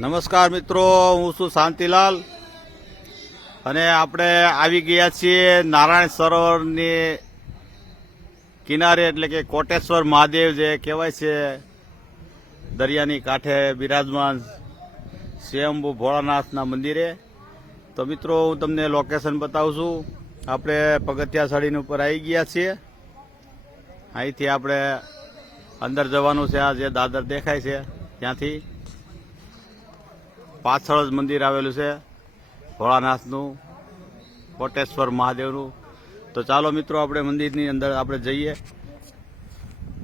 નમસ્કાર મિત્રો, હું છું શાંતિલાલ. અને આપણે આવી ગયા છીએ નારાયણ સરોવરની કિનારે, એટલે કે કોટેશ્વર મહાદેવ જે કહેવાય છે, દરિયાની કાંઠે બિરાજમાન સ્વયંભુ ભોળાનાથના મંદિરે. તો મિત્રો, હું તમને લોકેશન બતાવું છું. આપણે પગથિયા સાડીની ઉપર આવી ગયા છીએ. અહીંથી આપણે અંદર જવાનું છે, આ જે દાદર દેખાય છે ત્યાંથી. પાછળ જ મંદિર આવેલું છે, ભોળાનાથનું, કોટેશ્વર મહાદેવનું. તો ચાલો મિત્રો, આપણે મંદિરની અંદર આપણે જઈએ.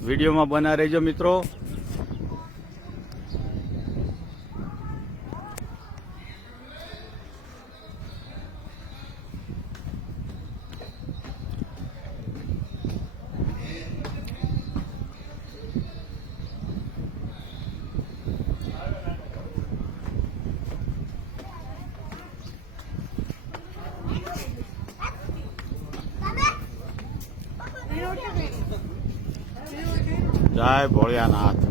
વિડીયોમાં બના રહેજો મિત્રો. જય ભોળિયાનાથ.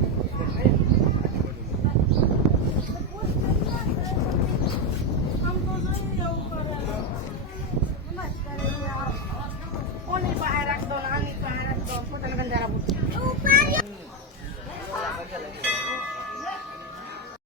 કોની બહાર રાખતો નાની બહાર રાખતો? પોતાના કંધારા પૂછતો